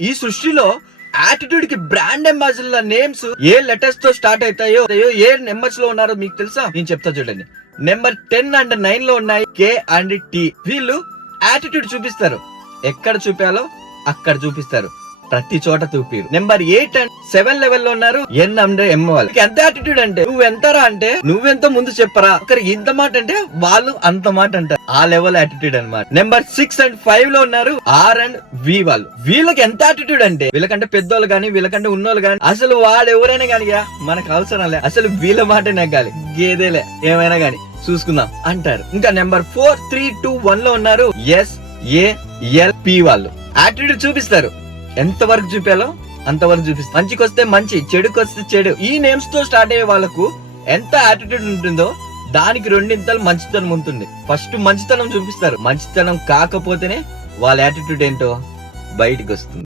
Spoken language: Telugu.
ఈ సృష్టిలో యాటిట్యూడ్ కి బ్రాండ్ అంబాసిడర్ నేమ్స్ ఏ లెటర్స్ తో స్టార్ట్ అవుతాయో ఏ నెంబర్స్ లో ఉన్నారో మీకు తెలుసా? నేను చెప్తా చూడండి. నెంబర్ 10 అండ్ 9 లో ఉన్నాయి K అండ్ T. వీళ్ళు యాటిట్యూడ్ చూపిస్తారు. ఎక్కడ చూపాలో అక్కడ చూపిస్తారు, ప్రతి చోట చూపిరు. నెంబర్ 8 అండ్ 7 లెవెల్ లో ఉన్నారు N అండ్ M వాళ్ళు. ఎంత యాటిట్యూడ్ అంటే నువ్వెంతరా అంటే నువ్వెంతో ముందు చెప్పరా, ఒకరికి ఇంత మాట అంటే వాళ్ళు అంత మాట అంటారు. ఆ లెవెల్ యాటిట్యూడ్ అన్నమాట. నెంబర్ 6 అండ్ 5 లో ఉన్నారు R అండ్ V వాళ్ళు. వీళ్ళకి ఎంత యాటిట్యూడ్ అంటే వీళ్ళకంటే పెద్దోళ్ళు గానీ వీళ్ళకంటే ఉన్నోళ్ళు గానీ అసలు వాడు ఎవరైనా గానీ మనకు అవసరం లే, అసలు వీళ్ళ మాట నెగ్గాలి, గేదేలే ఏమైనా గానీ చూసుకుందాం అంటారు. ఇంకా నెంబర్ 4, 3, 2, 1 లో ఉన్నారు S, A, L, P వాళ్ళు. యాటిట్యూడ్ చూపిస్తారు, ఎంత వరకు చూపాలో అంతవరకు చూపిస్తారు. మంచికి వస్తే మంచి, చెడుకి వస్తే చెడు. ఈ నేమ్స్ తో స్టార్ట్ అయ్యే వాళ్ళకు ఎంత యాటిట్యూడ్ ఉంటుందో దానికి 2 ఇంతలు మంచితనం ఉంటుంది. ఫస్ట్ మంచితనం చూపిస్తారు, మంచితనం కాకపోతేనే వాళ్ళ యాటిట్యూడ్ ఏంటో బయటికి వస్తుంది.